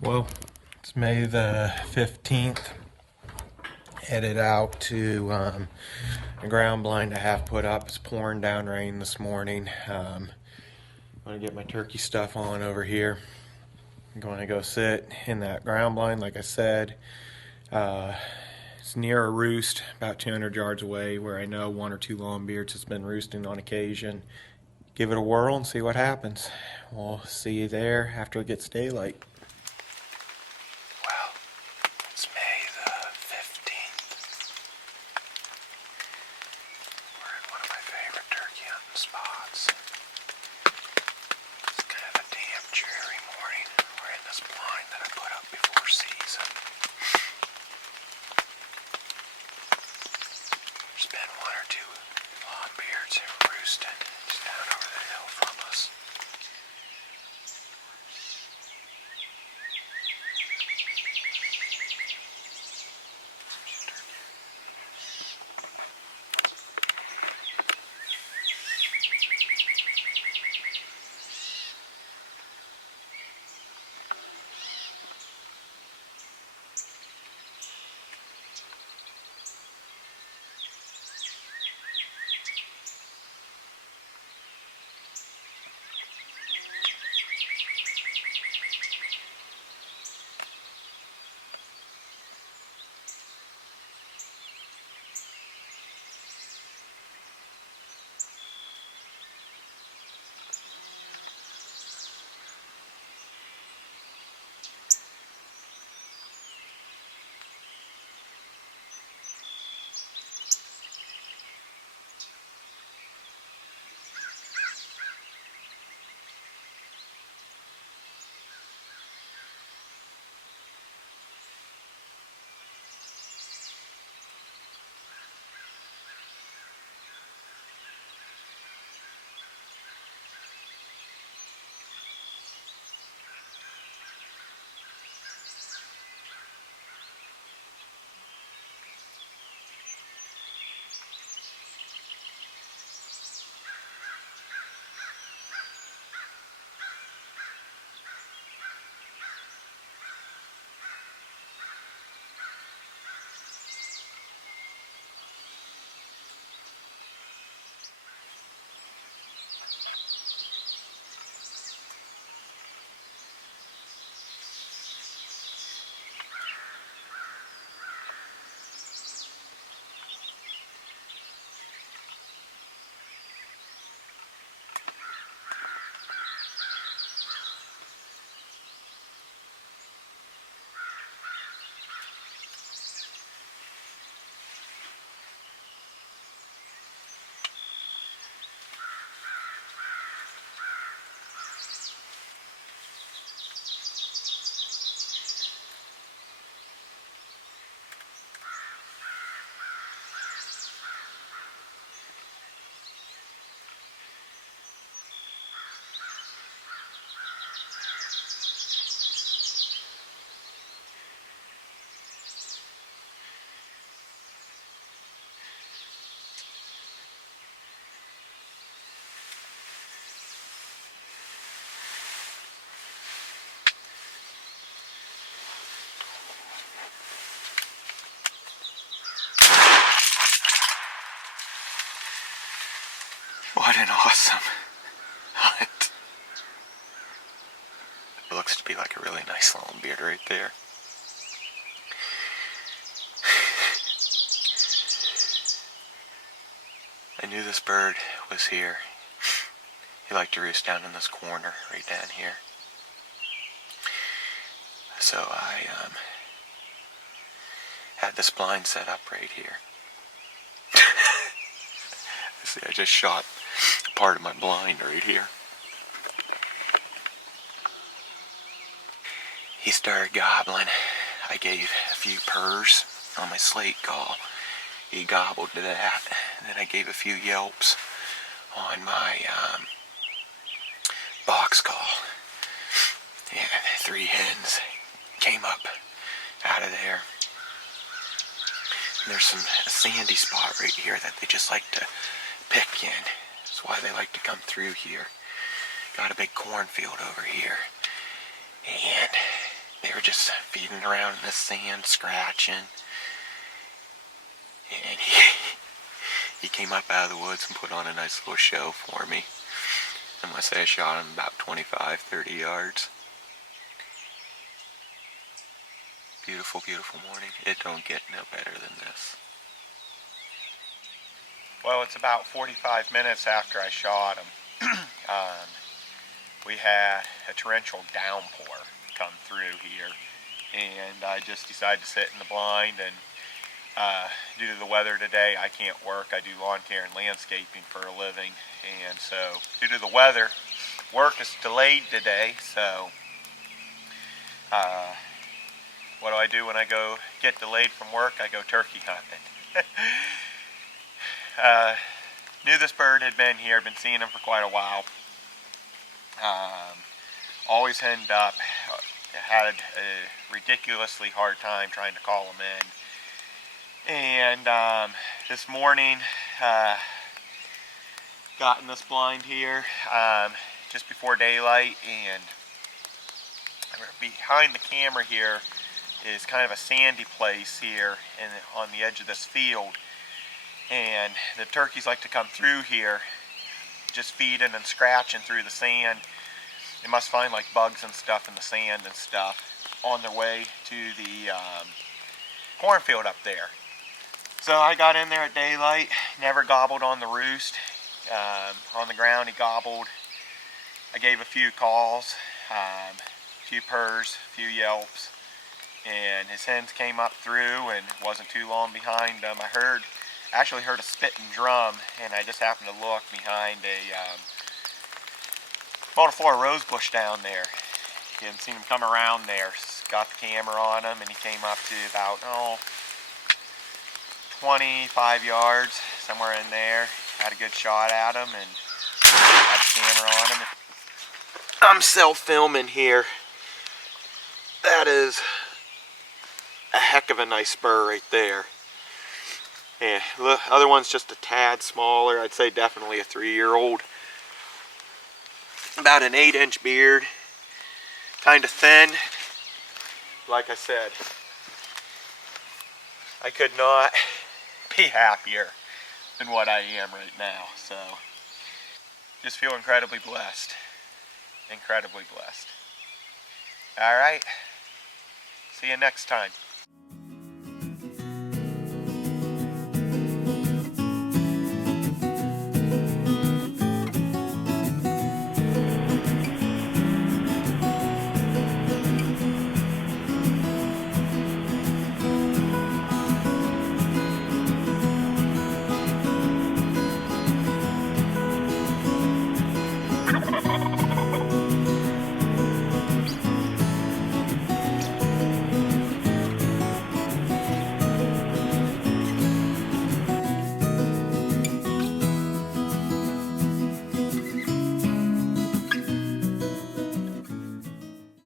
Well, it's May the 15th. Headed out to a ground blind I have put up. It's pouring down rain this morning. I'm going to get my turkey stuff on over here. I'm going to go sit in that ground blind, like I said. It's near a roost, about 200 yards away, where I know one or two longbeards has been roosting on occasion. Give it a whirl and see what happens. We'll see you there after it gets daylight. Well, it's May the 15th. We're at one of my favorite turkey hunting spots. It's kind of a damp, dreary morning. We're in this blind that I put up before season. There's been one or two longbeards roosting just down over the hill from us. What an awesome hunt. It looks to be like a really nice longbeard right there. I knew this bird was here. He liked to roost down in this corner right down here. So I had this blind set up right here. See, I just shot part of my blind right here. He started gobbling. I gave a few purrs on my slate call. He gobbled to that. And then I gave a few yelps on my box call. And 3 hens came up out of there. And there's a sandy spot right here that they just like to pick in. That's why they like to come through here. Got a big cornfield over here. And They were just feeding around in the sand, scratching. And he came up out of the woods and put on a nice little show for me. I must say I shot him about 25, 30 yards. Beautiful, beautiful morning. It don't get no better than this. Well, it's about 45 minutes after I shot him. We had a torrential downpour come through here, and I just decided to sit in the blind. And due to the weather today, I can't work. I do lawn care and landscaping for a living, and so due to the weather, work is delayed today. So what do I do when I go get delayed from work? I go turkey hunting. Knew this bird had been here, been seeing him for quite a while. Always end up, had a ridiculously hard time trying to call him in. And this morning, got in this blind here just before daylight, and behind the camera here is kind of a sandy place here on the edge of this field. And the turkeys like to come through here, just feeding and scratching through the sand. They must find like bugs and stuff in the sand and stuff on their way to the cornfield up there. So I got in there at daylight, never gobbled on the roost. On the ground he gobbled. I gave a few calls, a few purrs, a few yelps, and his hens came up through, and wasn't too long behind them. I actually heard a spitting drum, and I just happened to look behind a multiflora rose bush down there. You hadn't seen him come around there. Got the camera on him, and he came up to about 25 yards, somewhere in there. Had a good shot at him, and had the camera on him. I'm self-filming here. That is a heck of a nice spur right there. Yeah, the other one's just a tad smaller. I'd say definitely a 3-year-old. About an 8-inch beard. Kind of thin. Like I said, I could not be happier than what I am right now. So, just feel incredibly blessed. Incredibly blessed. Alright. See you next time.